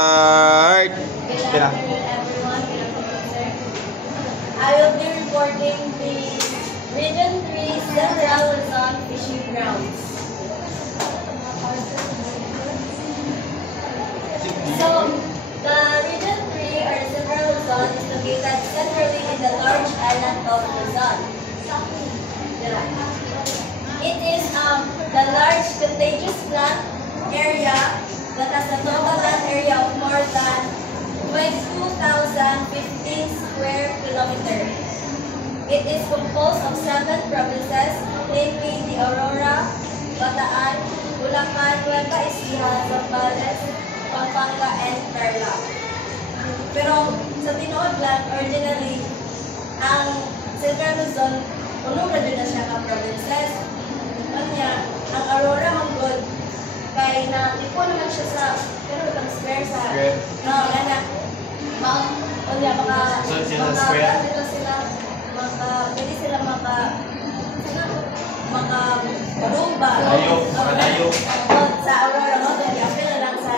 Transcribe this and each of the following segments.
Good Yeah. afternoon, everyone. Good afternoon, sir. I will be reporting the Region 3 Central Luzon Fishing Grounds. So, the Region 3 or Central Luzon is located centrally in the large island of Luzon. It is the large contiguous flat area that has a total land area of more than 22,015 square kilometers. It is composed of 7 provinces, namely the Aurora, Bataan, Bulacan, Nueva Ecija, Zambales, Pampanga, and Tarlac. Pero sa tinuod lang, originally, ang Central Luzon, unong na na siya ka provinces. Kanya, ang Aurora Manggod, kay na tipo naman siya sa, pero ang square sa, no, yan na. Kanya, dito sila, pwede sila rumba. Malayo. Sa Aurora mo, kaya apil na lang sa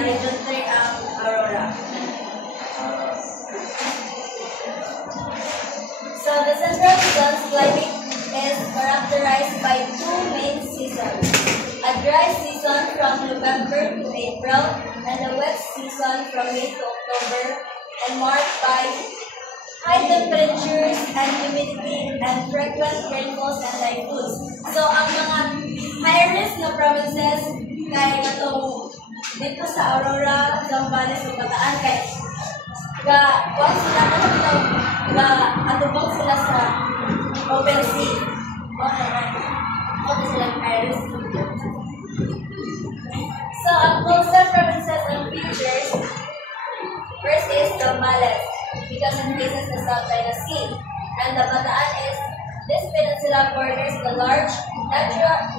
Region 3 ang Aurora. So the Central Luzon's climate is characterized by 2 main seasons. A dry season from November to April and a wet season from May to October, and marked by high temperatures and humidity and frequent rainfalls and typhoons. So ang mga high-risk na provinces kay katong dito sa Aurora, Zambales, ug Bataan kay wag sila atubang sila sa open sea. Okay sila high-risk. So ang coastal provinces and features, first is Zambales, because it faces the South China Sea, and the Bataan is this peninsula borders the large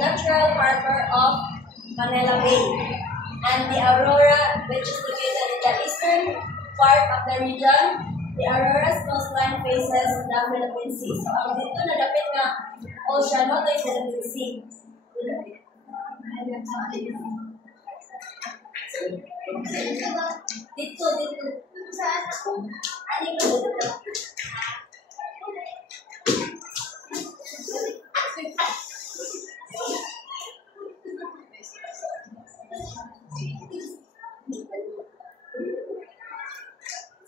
natural harbor of Manila Bay, and the Aurora, which is located in the eastern part of the region. The Aurora's coastline faces the Philippine Sea. So ang dito nadapit nga ocean mo to is the Philippine Sea. Dito.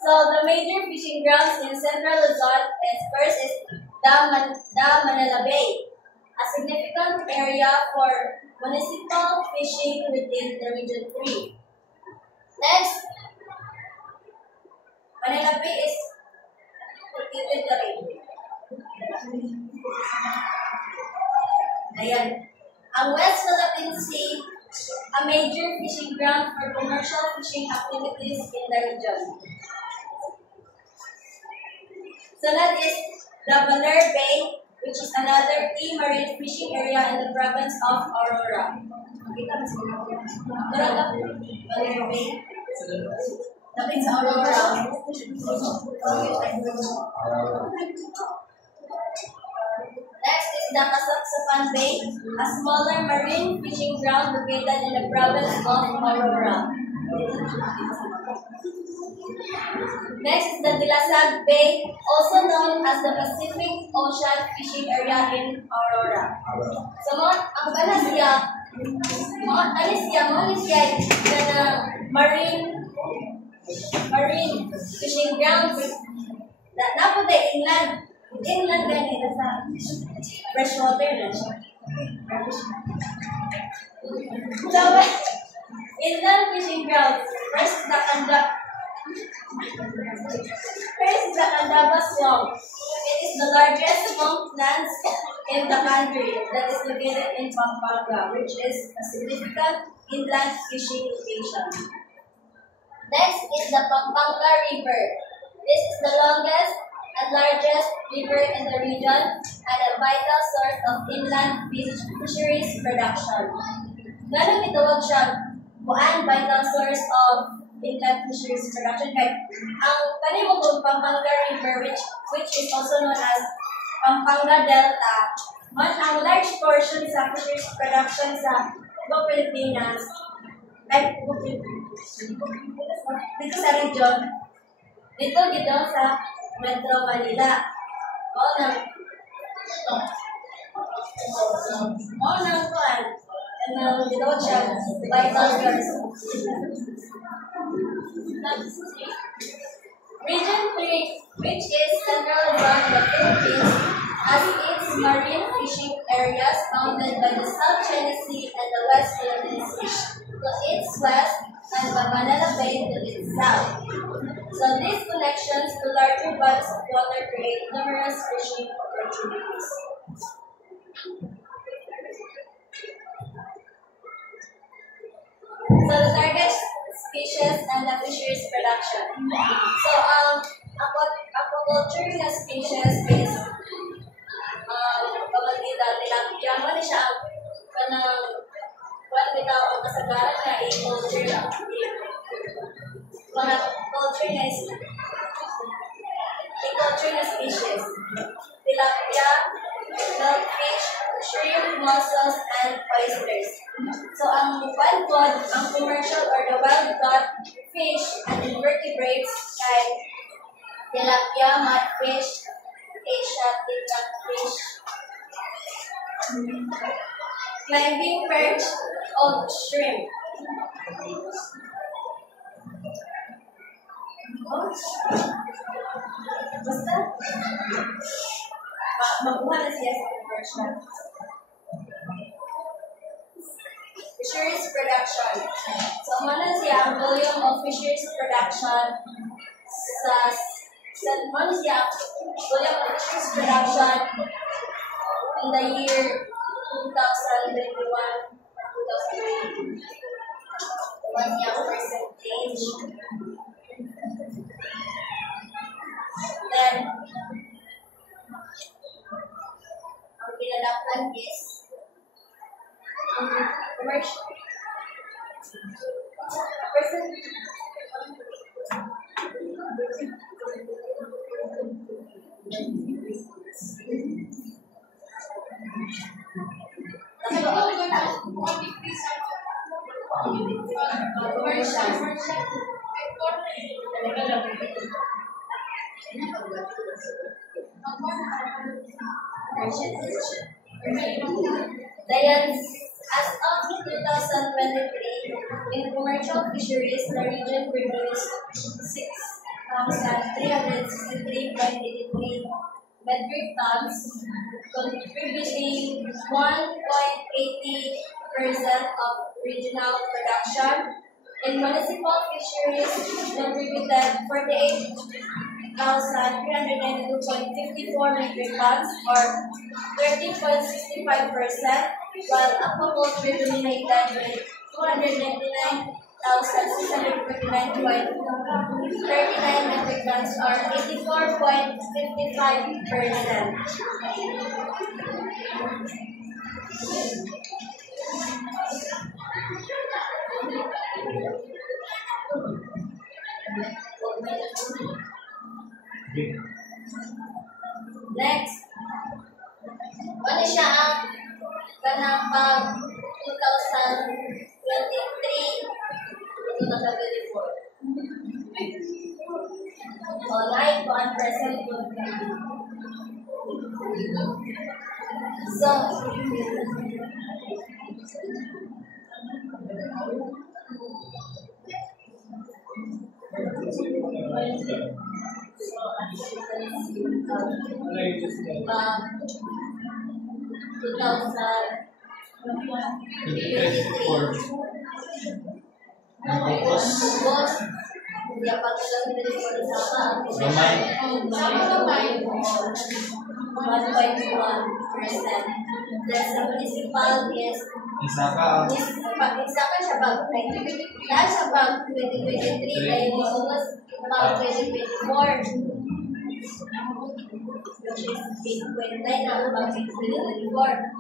So the major fishing grounds in Central Luzon first is the Manila Bay, a significant area for municipal fishing within the Region 3. Next, Manila Bay is located the Ayan. Ang West Philippine Sea, a major fishing ground for commercial fishing activities in the region. So that is the Baler Bay, which is another key marine fishing area in the province of Aurora. Baler Bay. Lapit sa Aurora. Next is the Kasaksapan Bay, a smaller marine fishing ground located in the province of Aurora. Next is the Dilasag Bay, also known as the Pacific Ocean fishing area in Aurora. So, ang Anisya na marine fishing grounds na napunta inland ganito sa freshwater na siya. So, inland fishing grounds, first is the Candaba Swamp. It is the largest swamplands in the country that is located in Pampanga, which is a significant inland fishing location. Next is the Pampanga River. This is the longest and largest river in the region and a vital source of inland fisheries production. Ganun itawag siya vital source of inland fisheries production kay ang kanimong Pampanga River, which is also known as Pampanga Delta, man ang large portion sa fisheries production sa Pilipinas ay Dito sa region, dito sa Metro Manila. Dito siya, vital source. Region 3, which is central zone of the Philippines, has its marine fishing areas bounded by the South China Sea and the West Philippine Sea to its west and the Manila Bay to its south. So these connections to larger bodies of water create numerous fishing opportunities. So the target species and the fisheries production. So aquaculture na species is pamagida tilapia mo ni siya kanang wala bitaw ang kasagaran na i-culture na mga culture na i-culture na species. Tilapia, milkfish, shrimp, mussels, and oysters. So, ang wild caught, ang commercial or the wild caught fish and invertebrates kay tilapia, mudfish, Asia, fish, climbing perch, of shrimp. Basta, makuha na siya sa conversion. Fisheries production. So, ano siya ang volume of fisheries production ano siya volume of fisheries production in the year 2021 2020. What's the percentage? Then, ang pinadaklan is commercial. Then, as of 2023, in commercial fisheries, the region produced 6,363.83 metric tons, contributing 1.80% of regional production. In municipal fisheries, contributed 48,392.54 metric tons, or 13.65%, while aquaculture dominated with 299,649.39 metric tons, or 84.55%. Next, ano siya ang kanapang 2023 ito na 2024. So, like 1% good. So, That's the municipal is isa siya bag 2023 ay August about 2024 which is 8.9 na about 2024.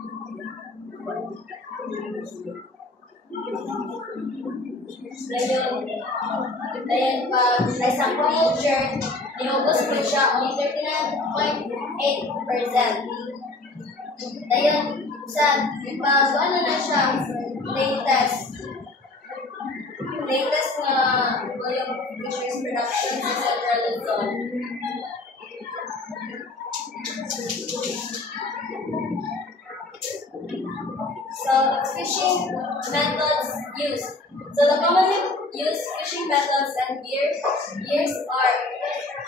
Dayon pag sa isang culture, inubos ko siya o 39.8%. Dayon sa pag ano na siya latest latest na volume of fisheries production sa Central Luzon. So, fishing methods used. So, the commonly used fishing methods and gears are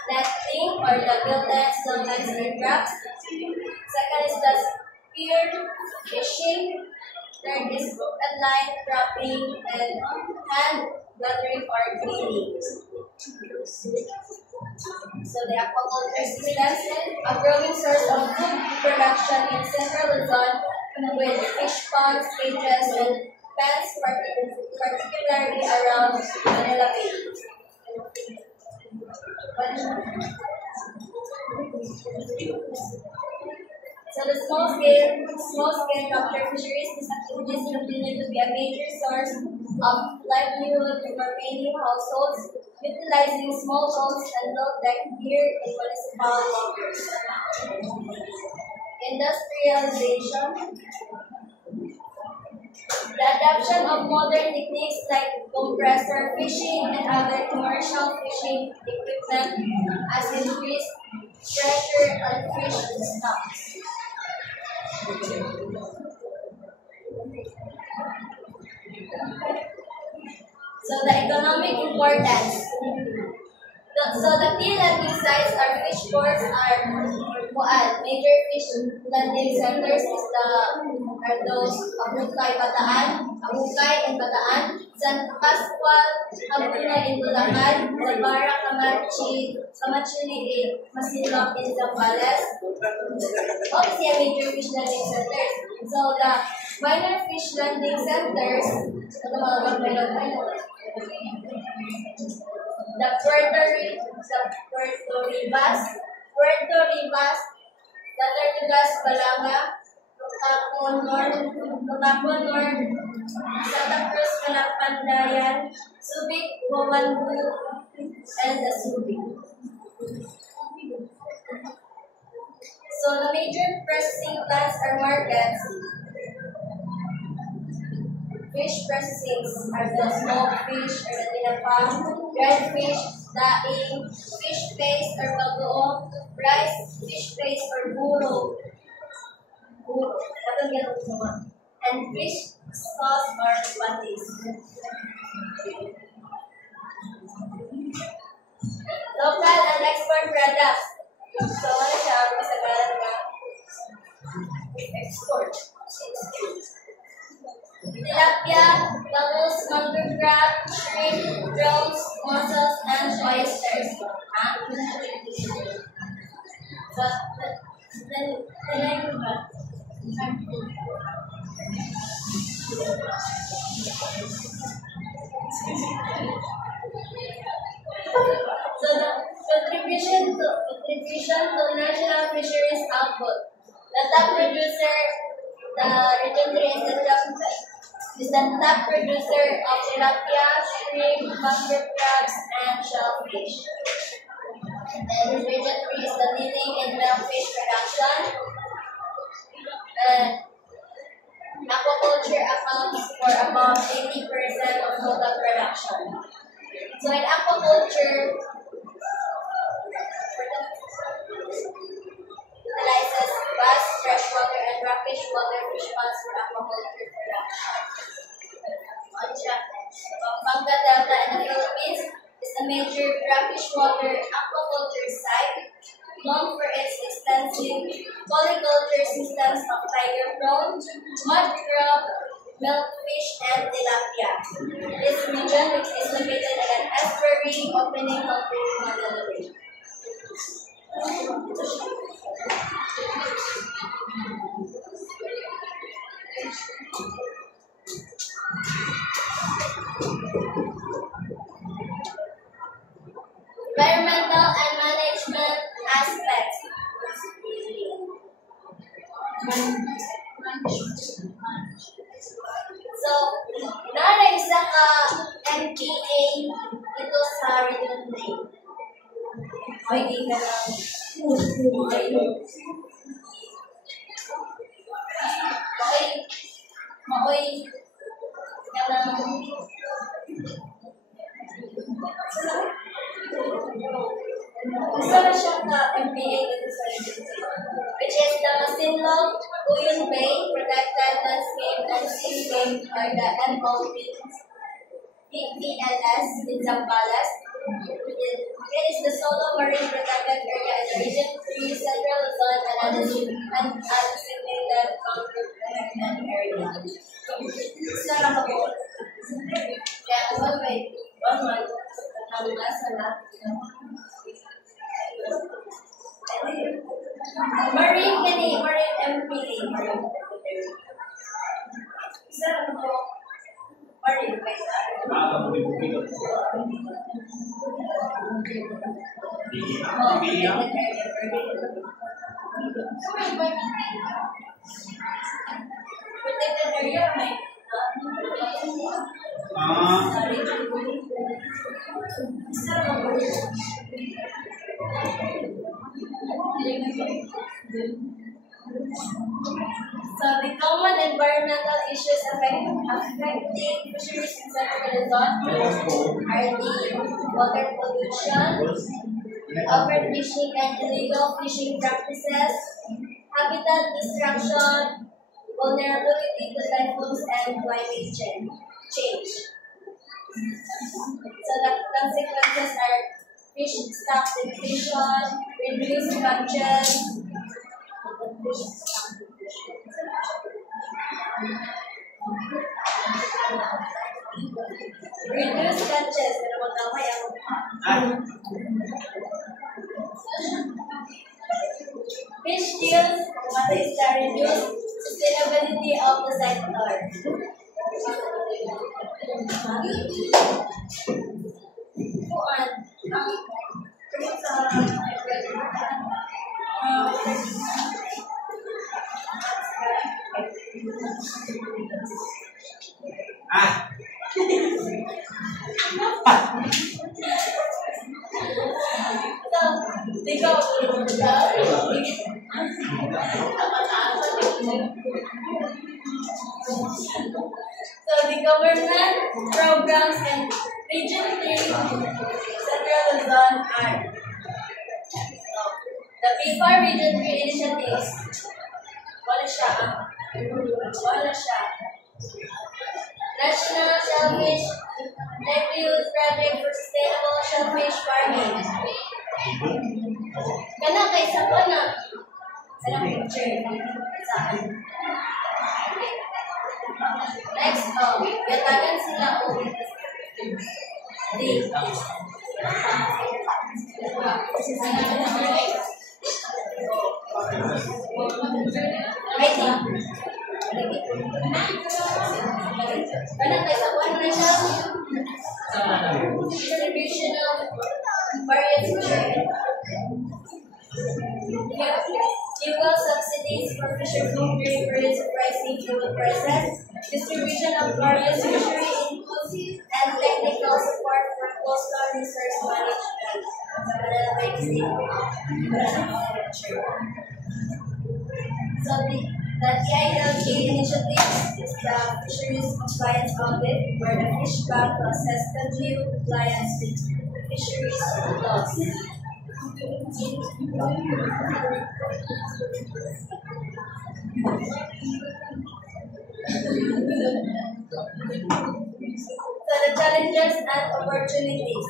netting or the gillnets, lines, and traps. Second is the spear fishing. Third is hook and line trapping and hand gathering or cleaning. So the aquaculture systems, a growing source of food production in Central Luzon with fish ponds, cages, and pens, particularly around Manila Bay. So the small-scale capture fisheries, these activities continue to be a major source of livelihood for many households, utilizing small boats and low-deck gear in municipal waters. Industrialization. The adoption of modern techniques like compressor fishing and other commercial fishing equipment has increased pressure on fish stocks. So the economic importance. So the key landing sites or fish ports are major fish landing centers are those Ahukay and Bataan, San Pascual, Abuna in Bulacan, Zabara, Kamachili in Masinloc in Zambales. Obviously, major fish landing centers. So the minor fish landing centers, the Puerto Ribas, the Tortugas Balanga, Tocapon North, Santa Cruz Pandayan, Subic, Bumanbu, and the Subic. So the major processing plants or markets. Fish processing are the small fish or the tinapa, red fish, daing, fish paste or bagoong, rice, fish paste or buro, and fish sauce or patis. Local and export products. So, ano siya? Masagalan ka? Export. Tilapia, bangus, mangrove crab, shrimp, prawns, mussels, and oysters. So the contribution to national fisheries output. The top producer, the region 3 is the top producer of tilapia, shrimp, mangrove crabs, and shellfish. And region 3 is the leading in fish production. And aquaculture accounts for about 80% of total production. So in aquaculture, utilizes vast freshwater and brackish water fish ponds for aquaculture production. Pampanga Delta in the Philippines is a major brackish water aquaculture site known for its extensive polyculture systems of tiger prawn, mud crab, milkfish, and tilapia. This region, which is located at an estuary opening compared to Manila Bay. Environmental and management aspects. So, isa ka MPA ito sa Region 3. Pwede ka lang. Okay. Ka lang. Gusto na siya na MPA dito sa agency, which is the Masinloc, Uyun Bay, Protected Landscape and Seascape are the MOPLS in Zambales. It is the solo marine protected area in the Region 3, Central Luzon, and undesignated concrete protected area. Sarap ako. Kaya kung wait, 1 month, ang nasa lahat. Marine MPA. Sarap ako. Marine, may protected area, may So the common environmental issues affecting fisheries in Central Luzon are the water pollution, overfishing and illegal fishing practices, habitat destruction, vulnerability to typhoons and climate change. So the consequences are fish stock depletion, reduced catches, pero magtama yan. Fish kills, what is the reduced sustainability of the sector? So the government programs in Region 3, Central Luzon are the PFAR Region 3 initiatives. Wala siya. National Shellfish Livelihood Project for Sustainable Shellfish Farming. Kana kay sa na. Sa picture. Next, gatagan sila distribution of various fuel subsidies for fishermen during periods of rising fuel prices, distribution of various fishery inputs, and technical support for coastal resource management. So the EILG initiative is the Fisheries Compliance Audit, where the Fish Bank to assess country compliance with fisheries laws. So the challenges and opportunities.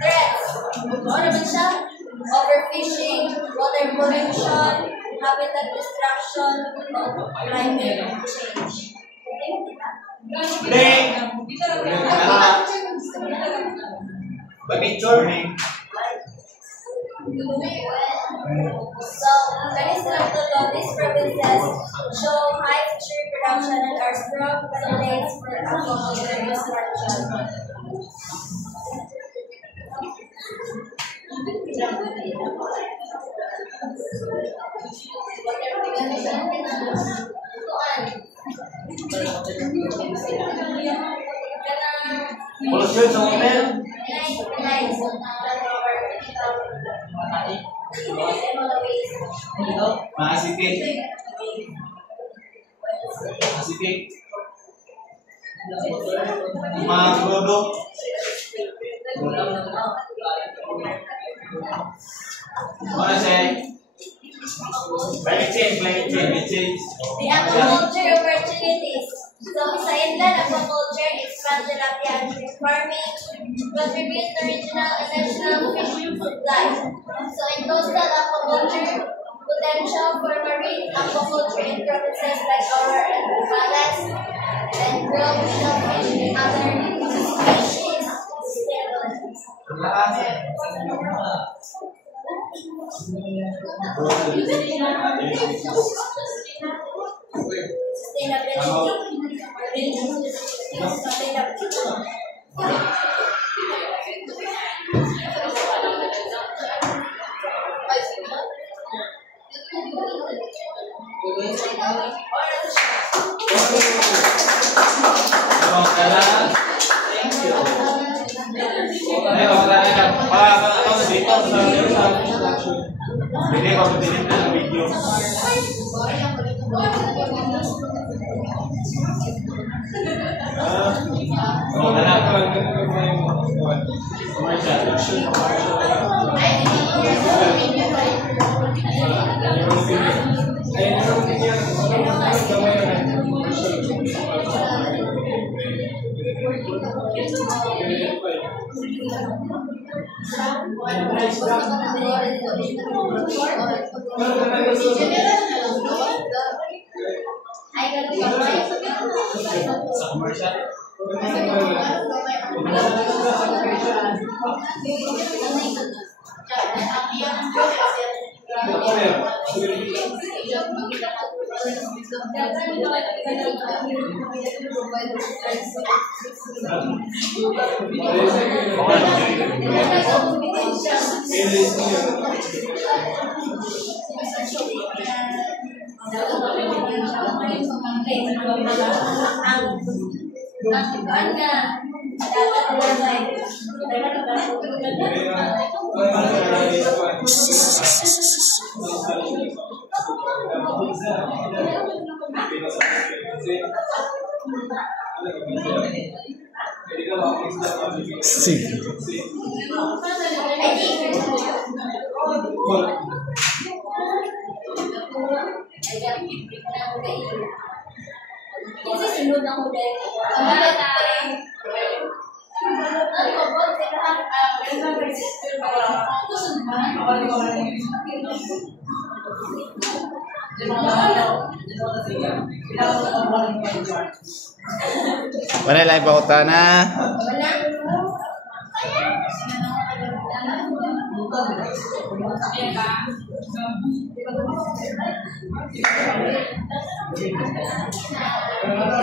Threats. Overfishing, water pollution, habitat destruction, climate change. So, these provinces show high fishery production and are strong candidates for aquaculture expansion. Mga product Climate change. The aquaculture opportunities. So, sa inland aquaculture, expand tilapia and fish farming, contribute to regional and national fishing supply. So, in coastal aquaculture, potential for marine aquaculture in provinces like Aurora and Palace, and grow shellfish and other species Mana live pauta na? Wala.